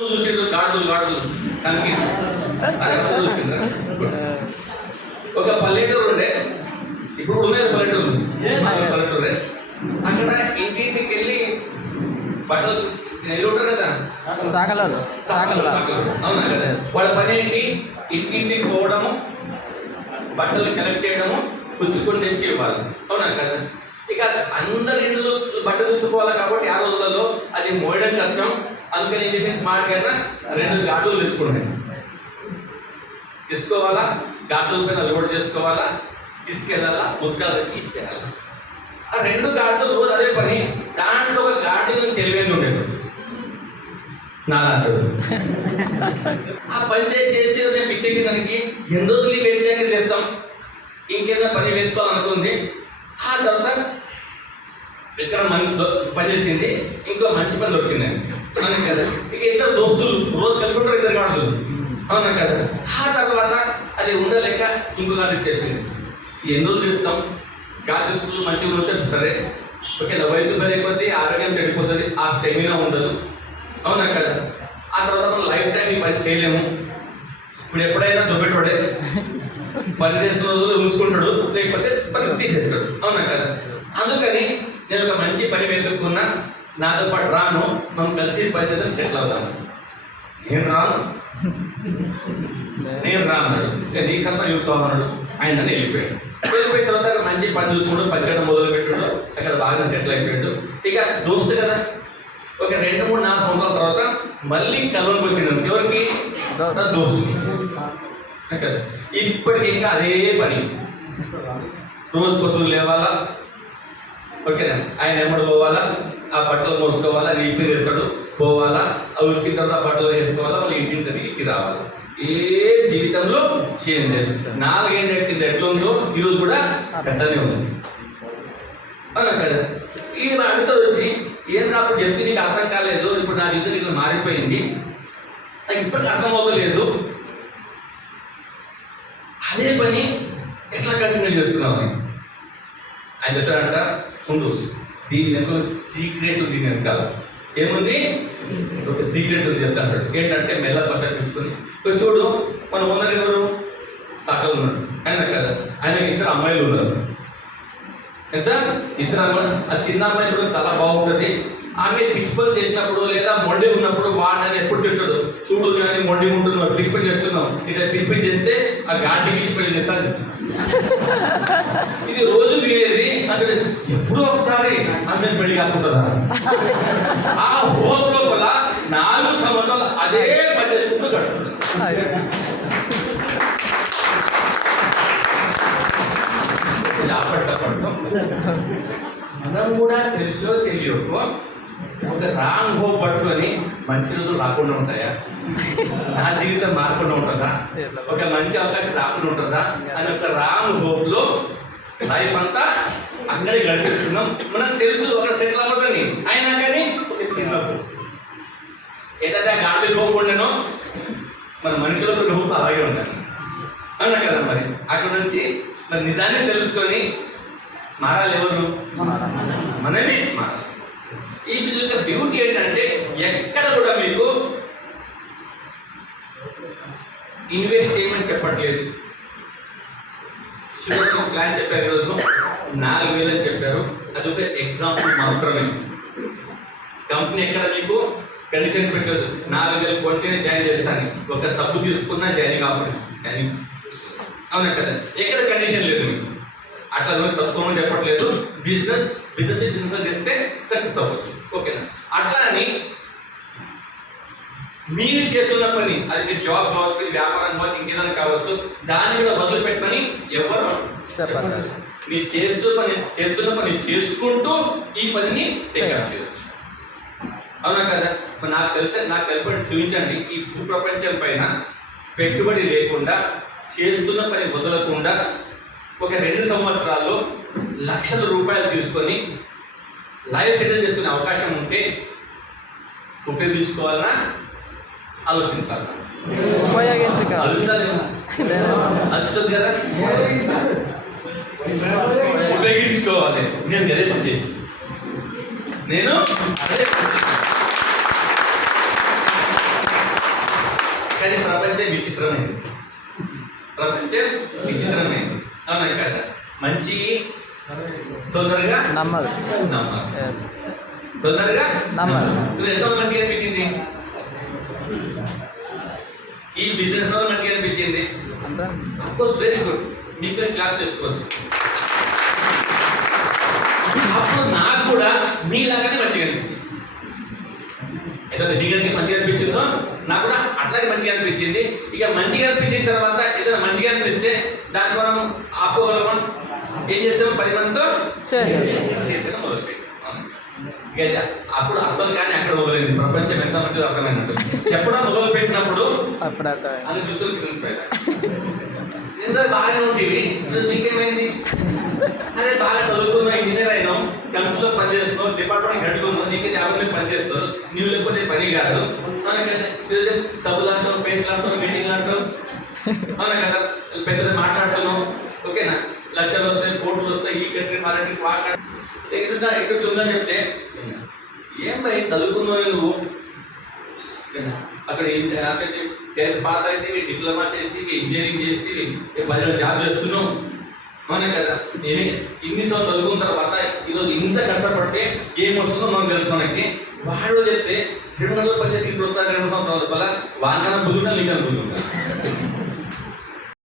చూసిండ్రు గాడులు కనికి చూసిండ్రా? ఒక పల్లెటూరు ఉండే, ఇప్పుడు ఉండేది పల్లెటూరే. అక్కడ ఇంటింటికి వెళ్ళి బట్టలు ఉంటారు కదా, అవునా కదా? వాళ్ళ పని ఏంటి? ఇంటింటికి పోవడము, బట్టలు కలెక్ట్ చేయడము, పుచ్చుకొని తెచ్చి ఇవ్వాలి, అవునా కదా? ఇక అందరి ఇంట్లో బట్టలు తీసుకుపోవాలి కాబట్టి ఆ రోజులలో అది మోయడం కష్టం. అందుకని ఏం చేసి స్మార్ట్ గా 2 ఘాటులు తెచ్చుకున్నాయి. తీసుకోవాలా, ఘాటుల పైన లోడ్ చేసుకోవాలా, తీసుకెళ్ళాలా, ముక్కలు తెచ్చి ఇచ్చేయాలి. ఆ 2 ఘాటులు రోజు అదే పని. దాంట్లో ఒక ఘాటు తెలివైన ఉండేది నాలాంటి. ఆ పని చేసి నేను పిచ్చెక్కి దానికి ఎన్ని రోజులు వెయిట్ చేయని చేస్తాం, ఇంకేదైనా పని వెతుకోవాలనుకుంది. ఆ తర్వాత ఇక్కడ పని చేసింది, ఇంకో మంచి పని దొరికింది అవునా కదా? ఇక 2 దోస్తులు రోజు కలిసి ఉంటారు, 2 గాడులు, అవునా కదా? ఆ తర్వాత అది ఉండలేక ఇంకో గాడికి చెప్పింది, ఎన్ని రోజులు చూస్తాం, గాజులు మంచిగా రోజు సరే, ఓకేనా? వయసు పెరిగిపోతే ఆరోగ్యం చెడిపోతుంది, ఆ స్టెమినా ఉండదు, అవునా కదా? ఆ తర్వాత మనం లైఫ్ టైం ఈ పని చేయలేము. ఇప్పుడు ఎప్పుడైనా దుబ్బెట్టుడే పని చేసిన రోజులు చూసుకుంటాడు, లేకపోతే పని తీసేస్తాడు, అవునా కదా? అందుకని నేను ఒక మంచి పని వెతుక్కున్నా, నాతో పాటు రాను, మనం కలిసి పని చేద్దాం, సెటిల్ అవుతాము. నేను రాను నీకన్నా యూజ్ అవ్వన్నాడు, ఆయన వెళ్ళిపోయాడు. వెళ్ళిపోయిన తర్వాత అక్కడ మంచి పని చూసుకుంటూ పని చేయడం మొదలు పెట్టాడు, అక్కడ బాగా సెటిల్ అయిపోయాడు. ఇక దోస్తు కదా, ఒక 2, 3, 4 సంవత్సరాల తర్వాత మళ్ళీ కలవరికి వచ్చింది. ఎవరికి? దోస్తు కదా. ఇప్పటికి ఇంకా అదే పని, రోజు పొద్దున్న లేవాలా, ఓకేనా? ఆయన ఎమ్మడి పోవాలా, ఆ బట్టలు మోసుకోవాలా, రిపేర్ చేస్తాడు, పోవాలా, ఆ ఉతికిన తర్వాత బట్టలు వేసుకోవాలా, వాళ్ళు ఇంటిని తిరిగి ఇచ్చి రావాలి. ఏ జీవితంలో చేంజ్ లేదు. 4 ఏళ్ళ కింద ఎట్లా ఉందో ఈరోజు కూడా పెద్దనే ఉంది, అవునా కదా? ఈ అడుగుతో వచ్చి ఏం అప్పుడు చెప్తే నీకు అర్థం కాలేదు, ఇప్పుడు నా జీవితం ఇట్లా మారిపోయింది, నాకు ఇప్పటికి అర్థం అవ్వలేదు, అదే పని ఎట్లా కంటిన్యూ చేసుకున్నామని ఆయన చెప్పాడంట. ముందు దీని వెనుక సీక్రెట్, దీని వెనకాల ఏముంది? ఒక సీక్రెట్ ఉంది చెప్తాడు. ఏంటంటే మెల్ల పట్టలు పెంచుకొని, చూడు మన ఓనర్ ఎవరు? చక్కగా ఉన్నాడు, ఆయన కదా. ఆయనకి 2 అమ్మాయిలు ఉన్నారు. ఎంత? 2 అమ్మాయిలు. ఆ చిన్న అమ్మాయి చూడడం చాలా బాగుంటుంది. ఆమె పిచ్చి పని చేసినప్పుడు లేదా మొండి ఉన్నప్పుడు వాడిని ఎప్పుడు తింటాడు, చూడు కానీ మొండి ఉంటున్నావు, పిచ్చి పని చేస్తున్నావు, ఇట్లా పిచ్చి పని చేస్తే ఆ గాంటి పిచ్చి పని చేస్తాను. ఇది రోజు వినేది అంటే ఎప్పుడో ఒకసారి ఆమె పెళ్లి కాకుంటుందా? ఆ హోప్ లోపల 4 సంవత్సరాలు అదే పని చేసుకుంటూ గడుపుతుంది. మనం కూడా తెలుసో తెలియకో ఒక రాంగ్ హోప్ పట్టుకొని మంచి రోజులు రాకుండా ఉంటాయా? నా జీవితం మారకుండా ఉంటుందా? ఒక మంచి అవకాశం రాకుండా ఉంటుందా అని ఒక రాంగ్ హోప్ లో లైఫ్ అంతా అక్కడే గడిపిస్తున్నాం. మనకు తెలుసు ఒక సెటిల్ అవ్వదని, అయినా కానీ ఒక చిన్న హోప్. ఏదైతే గాడి హోప్ ఉండేనో మన మనుషులకు హోప్ అలాగే ఉండాలి, అవునా కదా? మరి అక్కడ నుంచి మరి నిజాన్ని తెలుసుకొని మారాలి. ఎవరు? మనమే మారాలి. ఈ యొక్క బ్యూటీ ఏంటంటే ఎక్కడ కూడా మీకు ఇన్వెస్ట్ చేయమని చెప్పట్లేదు. శివకు ప్లాన్ చెప్పారు, ఈరోజు 4,000 అని చెప్పారు. అది ఒక ఎగ్జాంపుల్ మాత్రమే. కంపెనీ ఎక్కడ మీకు కండిషన్ పెట్టదు, 4,000 కొంటేనే జాయిన్ చేస్తాను, ఒక సబ్బు తీసుకున్నా జాయినింగ్ ఆఫర్ జాయినింగ్, అవునా కదా? ఎక్కడ కండిషన్ లేదు మీకు. అట్లా నువ్వు సత్వం చెప్పట్లేదు. బిజినెస్ చేస్తే సక్సెస్ అవ్వచ్చు, ఓకేనా? అట్లా అని మీరు చేస్తున్న పని, అది మీరు జాబ్ కావచ్చు, వ్యాపారం కావచ్చు, ఇంకేదైనా కావచ్చు, దాన్ని కూడా వదిలిపెట్టమని ఎవరు చెప్పండి. మీరు చేస్తున్న పని చేసుకుంటూ ఈ పనిని టేకప్ చేయవచ్చు, అవునా కదా? నాకు తెలిపి చూపించండి. ఈ భూ ప్రపంచం పైన పెట్టుబడి లేకుండా, చేస్తున్న పని వదలకుండా ఒక 2 సంవత్సరాల్లో లక్షల రూపాయలు తీసుకొని లైఫ్ సెటిల్ చేసుకునే అవకాశం ఉంటే ఉపయోగించుకోవాలన్నా ఆలోచించాలి, కదా? ఉపయోగించుకోవాలి. నేను అదే పని చేసి నేను అదే కానీ ప్రపంచం విచిత్రమైంది. ప్రపంచం విచిత్రమైంది, అవునా కదా? మంచి తొందరగా నమ్మదు. తొందరగా నమ్మదు. ఎంతో మంచిగా అనిపించింది. ఈ బిజినెస్ లో మంచిగా అనిపించింది. అఫ్కోర్స్ వెరీ గుడ్, మీకు క్లాస్ చేసుకోవచ్చు. అప్పుడు నాకు కూడా మీలాగానే మంచిగా అనిపించింది. ఏదైనా మీకు మంచిగా అనిపించిందో నాకు కూడా అట్లాగే మంచిగా అనిపించింది. ఇక మంచిగా అనిపించిన తర్వాత ఏదైనా మంచిగా అనిపిస్తే దాన్ని మనం ఆపుకోగలమా? ఏం చేస్తాం? 10 మందితో షేర్ చేయడం మొదలుపెట్టాం. ఇక అప్పుడు అసలు కానీ అక్కడ మొదలైంది. ప్రపంచం ఎంత మంచిగా అర్థమైనట్టు చెప్పడం మొదలు పెట్టినప్పుడు అని చూసుకొని తెలిసిపోయారు. ఎంత బాగానే ఉంటుంది, నీకేమైంది? అదే బాగా చదువుకున్నావు, ఇంజనీర్ అయినావు, కంపెనీలో పనిచేస్తున్నావు, డిపార్ట్మెంట్ కట్టుకున్నావు, నీకైతే ఎవరిని పనిచేస్తావు, నువ్వు లేకపోతే పని కాదు. మనకైతే సభలు అంటావు, పేస్ట్లు అంటావు, మీటింగ్లు అంటావు, అవునా కదా? పెద్ద పెద్ద మాట్లాడుతున్నావు, ఓకేనా? లక్షలు వస్తాయి, కోట్లు వస్తాయి, ఈ కంట్రీ మా కంట్రీ ఎక్కడ చూద్దాం చెప్తే ఏం భయ చదువుకున్నావు నువ్వు, అక్కడ పాస్ అయితే డిప్లొమా చేస్తే ఇంజనీరింగ్ చేస్తే 10 జాబ్ చేస్తున్నావు, అవునా కదా? నేను ఇన్ని సంవత్సరాలు చదువుకున్న తర్వాత ఈరోజు ఇంత కష్టపడితే ఏం వస్తుందో మనకు తెలుసు. మనకి వాడు చెప్తే 2 నెలలు పనిచేసి ఇప్పుడు వస్తారు 2 సంవత్సరాల వల్ల వానికన్నా బుద్ధుంటా, నీకన్నా బుద్ధుంటా.